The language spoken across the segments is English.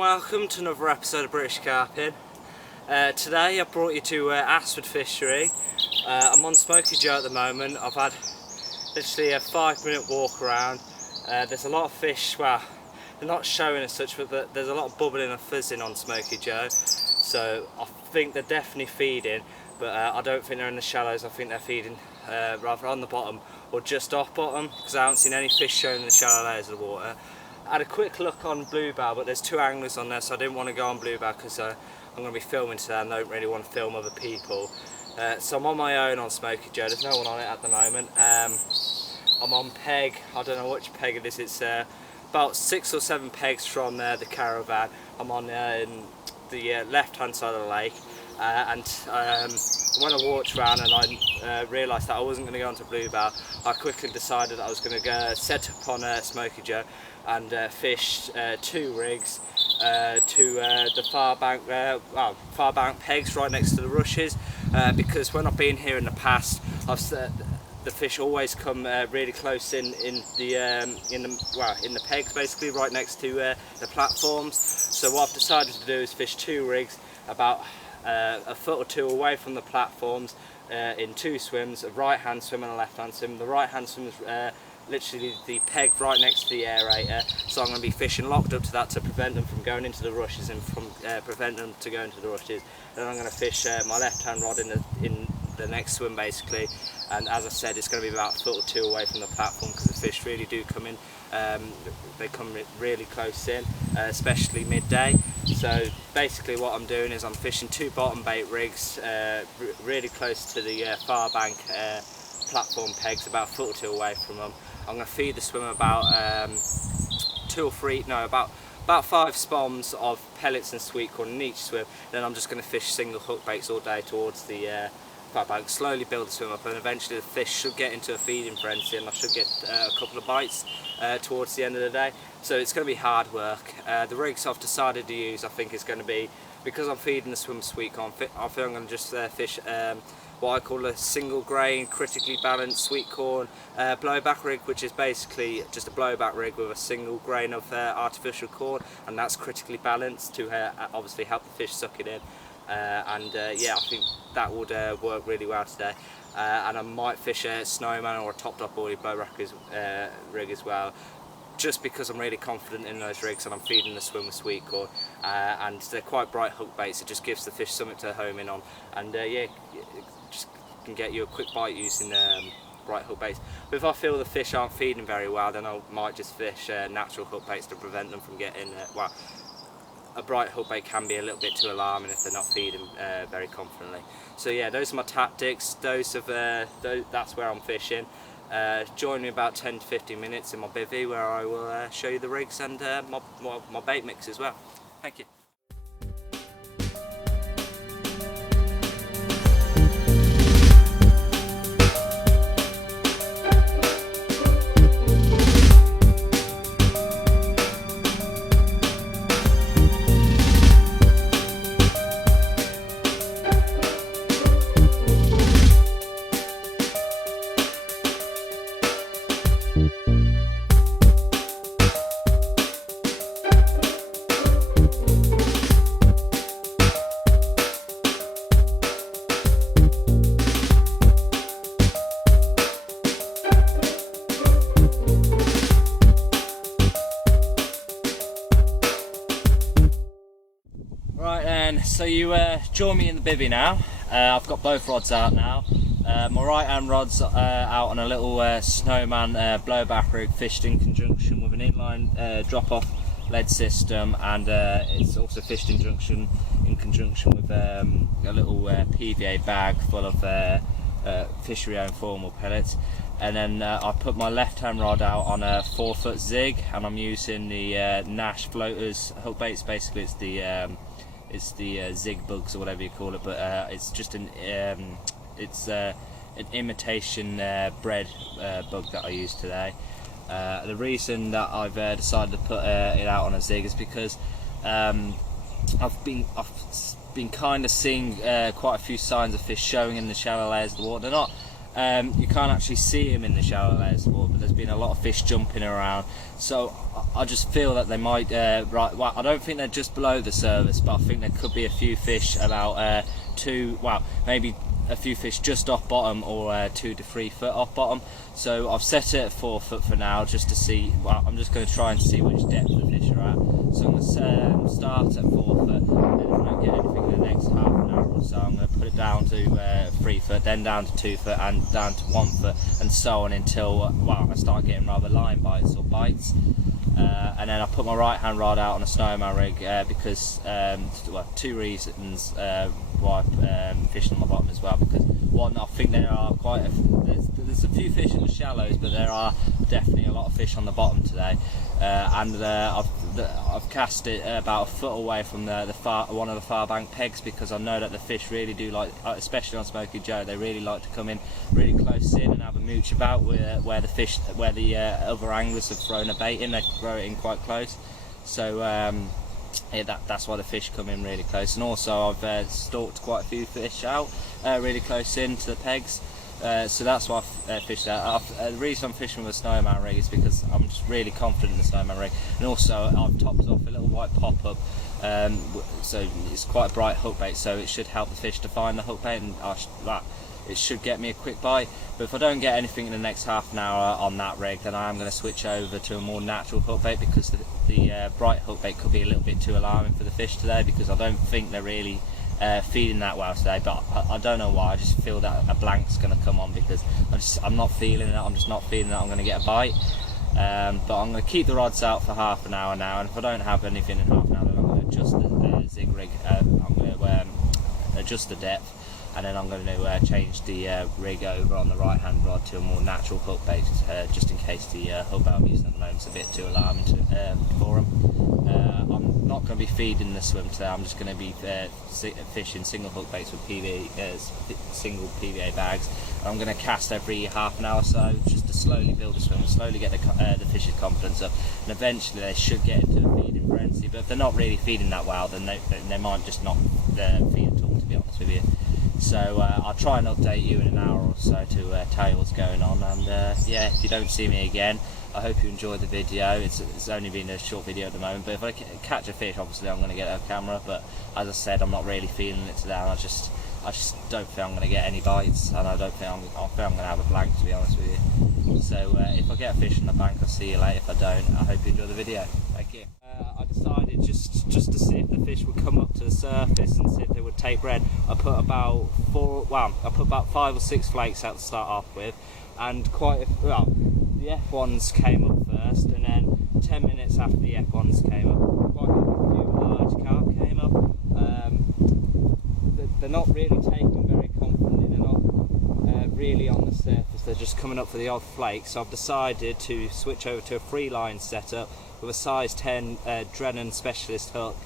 welcome to another episode of British Carping. Today I brought you to Astwood Fishery. I'm on Smoky Joe at the moment. I've had literally a 5-minute walk around. There's a lot of fish, well, they're not showing as such, but there's a lot of bubbling and fizzing on Smoky Joe. So I think they're definitely feeding, but I don't think they're in the shallows. I think they're feeding rather on the bottom or just off bottom, because I haven't seen any fish showing in the shallow layers of the water. I had a quick look on bluebell, but there's 2 anglers on there, so I didn't want to go on bluebell because I'm going to be filming today and I don't really want to film other people. So I'm on my own on Smoky Joe. There's no one on it at the moment. I'm on peg. I don't know which peg it is. It's about 6 or 7 pegs from the caravan. I'm on the left hand side of the lake, and when I walked around and I realised that I wasn't going to go onto bluebell, I quickly decided that I was going to go set up on Smoky Joe and fish 2 rigs to the far bank pegs right next to the rushes, because when I've been here in the past, the fish always come really close in the pegs, basically right next to the platforms. So what I've decided to do is fish 2 rigs about a foot or 2 away from the platforms in 2 swims, a right hand swim and a left hand swim. The right hand swim is literally the peg right next to the aerator, so I'm going to be fishing locked up to that to prevent them from going into the rushes and from prevent them to go into the rushes. Then I'm going to fish my left hand rod in the next swim basically, and as I said, it's going to be about a foot or 2 away from the platform because the fish really do come in. They come really close in, especially midday. So basically what I'm doing is I'm fishing 2 bottom bait rigs really close to the far bank platform pegs, about a foot or 2 away from them. I'm going to feed the swim about about 5 spoms of pellets and sweet corn in each swim. Then I'm just going to fish single hook baits all day towards the far bank, slowly build the swim up, and eventually the fish should get into a feeding frenzy and I should get a couple of bites towards the end of the day. So it's going to be hard work. The rigs I've decided to use, I think, is going to be, because I'm feeding the swim sweet corn, I think I'm going to just fish what I call a single grain, critically balanced sweet corn blowback rig, which is basically just a blowback rig with a single grain of artificial corn, and that's critically balanced to obviously help the fish suck it in. Yeah, I think that would work really well today. And I might fish a snowman or a topped up oily blowback rig as well, just because I'm really confident in those rigs and I'm feeding the swim with sweet corn, and they're quite bright hook baits. It just gives the fish something to home in on, and yeah, just can get you a quick bite using bright hook baits. But if I feel the fish aren't feeding very well, then I might just fish natural hook baits to prevent them from getting a bright hook bait can be a little bit too alarming if they're not feeding very confidently. So yeah, those are my tactics. That's where I'm fishing. Join me about 10 to 15 minutes in my bivvy, where I will show you the rigs and my bait mix as well. Thank you. Right then, so you join me in the bivvy now. I've got both rods out now. My right hand rod's out on a little snowman blowback rig, fished in conjunction with an inline drop-off lead system, and it's also fished in conjunction with a little PVA bag full of fishery owned formal pellets. And then I put my left hand rod out on a 4-foot zig, and I'm using the Nash floaters hook baits. Basically it's the zig bugs or whatever you call it, but it's just an imitation bread bug that I used today. The reason that I've decided to put it out on a zig is because I've been kind of seeing quite a few signs of fish showing in the shallow layers of the water. They're not You can't actually see them in the shallow layers of water, but there's been a lot of fish jumping around. So I just feel that they might, well, I don't think they're just below the surface, but I think there could be a few fish about maybe a few fish just off bottom, or 2 to 3 foot off bottom. So I've set it at 4 foot for now, just to see. Well, I'm just going to try and see which depth the fish are at. So I'm going to start at 4 foot, and then if I don't get anything in the next half an hour or so, I'm going to put it down to 3 foot, then down to 2 foot, and down to 1 foot, and so on until I start getting rather line bites or bites. And then I put my right hand rod out on a snowman rig because 2 reasons why I'm fishing on the bottom as well. Because one, I think there are there's a few fish in the shallows, but there are definitely a lot of fish on the bottom today. And I've cast it about a foot away from one of the far bank pegs, because I know that the fish really do like, especially on Smoky Joe, they really like to come in really close in and have a mooch about where the other anglers have thrown a bait in. They throw it in quite close. So that's why the fish come in really close. And also I've stalked quite a few fish out really close in to the pegs. So that's why I've fished out. The reason I'm fishing with a snowman rig is because I'm just really confident in the snowman rig, and also I've topped off a little white pop-up, so it's quite a bright hook bait, so it should help the fish to find the hook bait, and it should get me a quick bite. But if I don't get anything in the next half an hour on that rig, then I am going to switch over to a more natural hook bait, because the bright hook bait could be a little bit too alarming for the fish today, because I don't think they're really feeding that well today. But I don't know why, I just feel that a blank's going to come on, because I'm not feeling it. I'm just not feeling that I'm going to get a bite. But I'm going to keep the rods out for half an hour now, and if I don't have anything in half an hour, then I'm going to adjust the zig rig. I'm going to adjust the depth, and then I'm going to change the rig over on the right hand rod to a more natural hook bait, just in case the hook bait I'm using at the moment is a bit too alarming for them. I'm not going to be feeding the swim today. I'm just going to be fishing single hook baits with single PVA bags. I'm going to cast every half an hour or so, just to slowly build the swim, slowly get the fish's confidence up, and eventually they should get into a feeding frenzy. But if they're not really feeding that well, then they might just not feed at all, to be honest with you. So I'll try and update you in an hour or so to tell you what's going on. And yeah, if you don't see me again, I hope you enjoyed the video. It's only been a short video at the moment, but if I catch a fish, obviously I'm going to get a camera. But as I said, I'm not really feeling it today, and I just don't think I'm going to get any bites, and I think I'm going to have a blank, to be honest with you. So if I get a fish on the bank, I'll see you later. If I don't, I hope you enjoy the video. Thank you. I decided just to see if the fish would come up to the surface and see if they would take bread. I put about 5 or 6 flakes out to start off with, and the F1s came up first, and then 10 minutes after the F1s came up, quite a few large carp came up. They're not really taking very confidently. They're not really on the surface. They're just coming up for the odd flake. So I've decided to switch over to a free line setup with a size 10 Drennan specialist hook.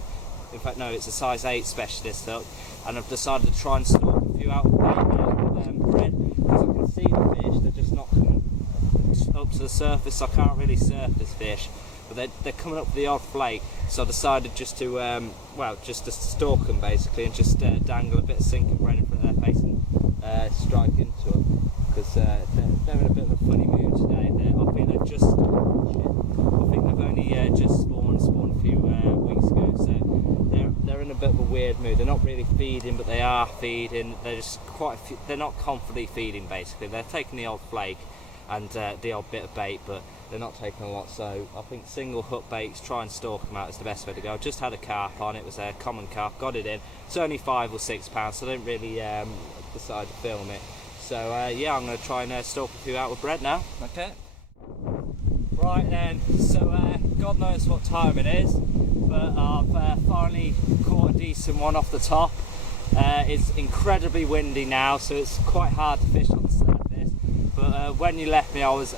In fact, no, it's a size 8 specialist hook, and I've decided to try and stalk a few out with bread, because I can see the fish. They're just not coming up to the surface. So I can't really surface fish, but they're coming up for the odd flake. So I decided just to just to stalk them basically, and just dangle a bit of sinking bread in front of their face and strike into them, because they're in a bit of a funny mood today. I think they've only just spawned a few weeks ago, so they're in a bit of a weird mood. They're not really feeding, but they are feeding. They're just they're not confidently feeding basically. They're taking the odd flake and the odd bit of bait, but they're not taking a lot. So I think single hook baits, try and stalk them out, is the best way to go. I just had a carp on. It was a common carp, got it in. It's only 5 or 6 pounds, so I didn't really decide to film it. So yeah, I'm going to try and stalk a few out with bread now. Okay. Right then, so God knows what time it is, but I've finally caught a decent one off the top. It's incredibly windy now, so it's quite hard to fish on the surface. But when you left me, I was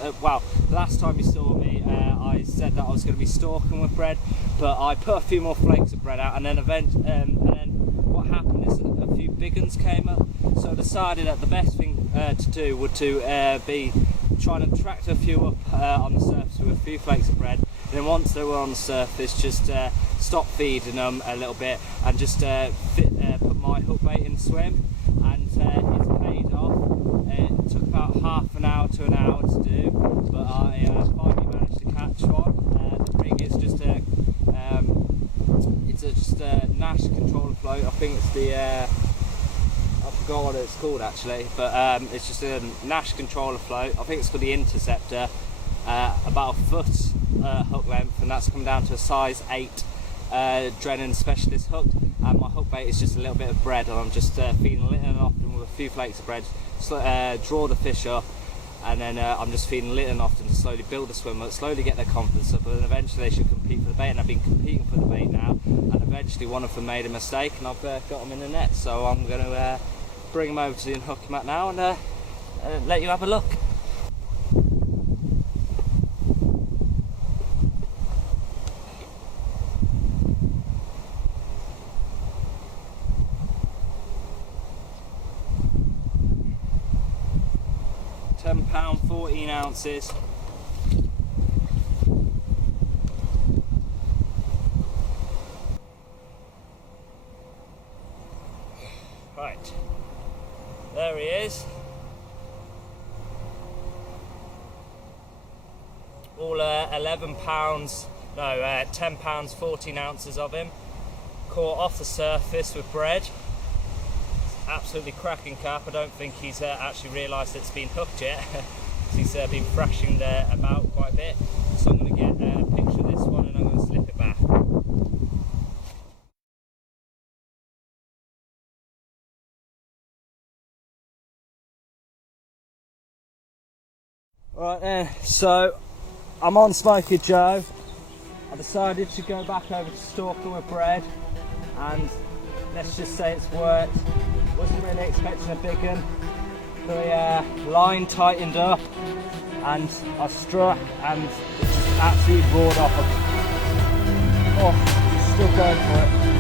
last time you saw me, I said that I was going to be stalking with bread, but I put a few more flakes of bread out, and then what happened is a few big uns came up. So I decided that the best thing to do would be trying to attract a few up on the surface with a few flakes of bread, and then once they were on the surface, just stop feeding them a little bit, and just put my hook bait in the swim, and it's paid off. It took about half an hour to an hour to do, but I finally managed to catch one. The rig is just just a Nash controller float. I think it's the I forgot what it's called actually, but it's just a Nash controller float. I think it's called the Interceptor. About a foot hook length, and that's come down to a size 8 Drennan Specialist hook. And my hook bait is just a little bit of bread, and I'm just feeding little and often with a few flakes of bread, draw the fish up, and then I'm just feeding little and often to slowly build the swim up, slowly get their confidence up, and then eventually they should compete for the bait. And I've been competing for the bait now, and eventually one of them made a mistake, and I've got them in the net. So I'm going to bring them over to the unhooking mat now and let you have a look. £10, 14 ounces. Right, there he is. All 11 pounds, no, 10 pounds, 14 ounces of him. Caught off the surface with bread. Absolutely cracking carp. I don't think he's actually realised it's been hooked yet. He's been thrashing about quite a bit. So I'm going to get a picture of this one and I'm going to slip it back. Right then, so I'm on Smoky Joe. I decided to go back over to stalking with bread, and let's just say it's worked. Wasn't really expecting a big one. The line tightened up and I struck and it just absolutely roared off. Oh, he's still going for it.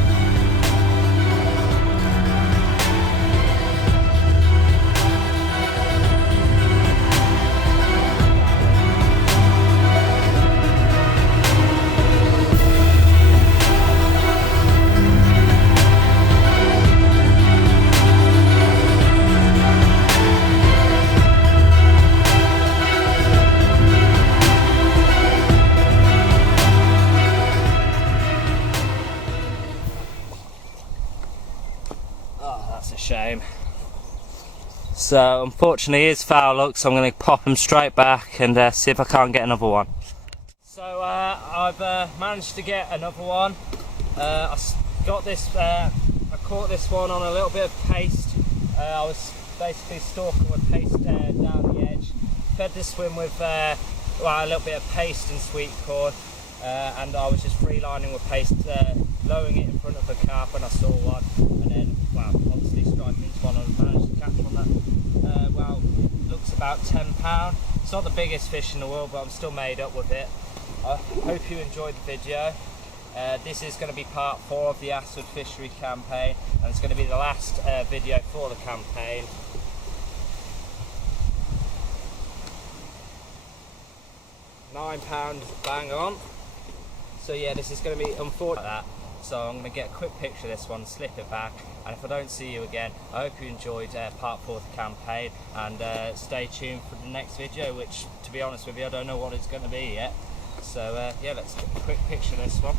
That's a shame. So unfortunately it is foul luck, so I'm going to pop him straight back and see if I can't get another one. So I've managed to get another one. I got this. I caught this one on a little bit of paste. I was basically stalking with paste down the edge. Fed this swim with well, a little bit of paste and sweet corn, and I was just freelining with paste, lowering it in front of the carp when I saw one, and then, well, obviously striking into one and managed to catch one that, well, looks about £10. It's not the biggest fish in the world, but I'm still made up with it. I hope you enjoyed the video. This is going to be part 4 of the Astwood Fishery campaign, and it's going to be the last video for the campaign. £9 bang on. So yeah, this is going to be unfortunate like that. So I'm going to get a quick picture of this one, slip it back, and if I don't see you again, I hope you enjoyed part 4 of the campaign, and stay tuned for the next video, which, to be honest with you, I don't know what it's going to be yet. So yeah, let's get a quick picture of this one.